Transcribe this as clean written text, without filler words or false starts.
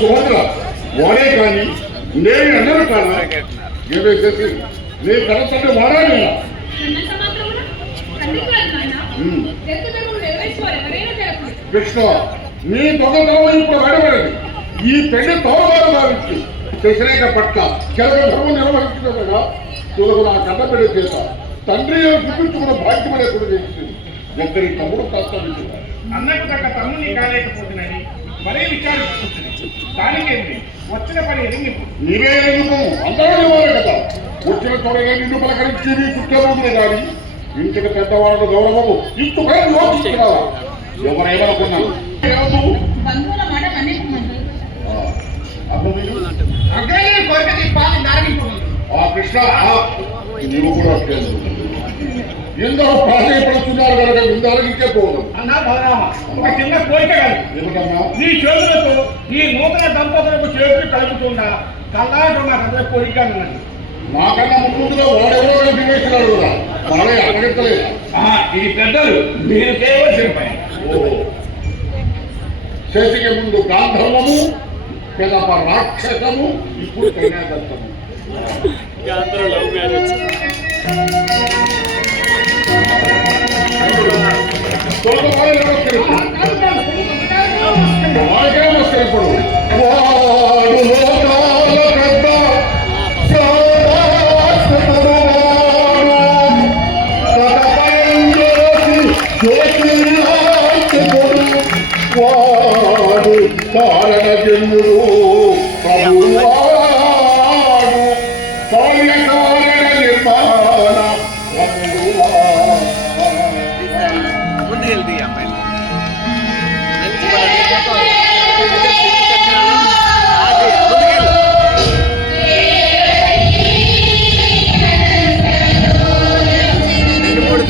సుభద్ర వాడే కానీ నేను అన్నారు కాదా ఏదైతే నీ కనసంటే వాడాలి కృష్ణ నీ దొంగతనం ఇప్పుడు వాడబడింది. ఈ పెళ్లి తోరగారు భావించి శశిరేఖ పట్ల కేవలం ధర్మం నిర్వహించిన కదా తులకు నా కన్న పెళ్లి చేశా. తండ్రి చూపించుకున్న భాగ్యమనే కూడా చేసింది. ఒకరి తమ్ముడు కష్టం అన్నట్టు తగ్గ తమ్ముని కాలేకపోతున్నాని మరే విచారిస్తుంది. దానికేంటి వచ్చిన పని ఎదిగింపు నీవే ఎందుకు అందరూ కదా వచ్చిన త్వరగా నిన్ను పలకరించి నీ చుట్టూ కానీ ఇంటికి పెద్దవాళ్ళు గౌరవము ఇంటి పైన యోచించాలా ఎవరేమనుకున్నాను కృష్ణ నువ్వు కూడా ఎందరో ప్రాధాన్యపడుతున్నారు కనుక ముందరగితే పోదు అన్నా బలరామ ఒక చిన్న కోరిక కాదు ఏమిటన్నా నీ చేతులతో ఈ నూతన దంపతులకు చేతులు కలుపుతున్నా కల్లాడు నాకు అందరూ కోరిక అన్నది. నాకన్నా ముందుగా వాడెవరో వేసినాడు కూడా వాళ్ళే అడగలేదు. ఇది పెద్దలు మీరు చేయవలసిన పని. శశికి ముందు గాంధర్వము పెదప రాక్షసము ఇప్పుడు కన్యాదత్తము. వాళ్ళకే నమస్కరిప్పుడు వాడు లోకాల పెద్ద వాడు కారణ జన్ముడు ప్రభువాడు కార్యకారణ నిర్మాణ ముందుకెళ్తే అమ్మాయి ముందుకెళ్ళు 2 3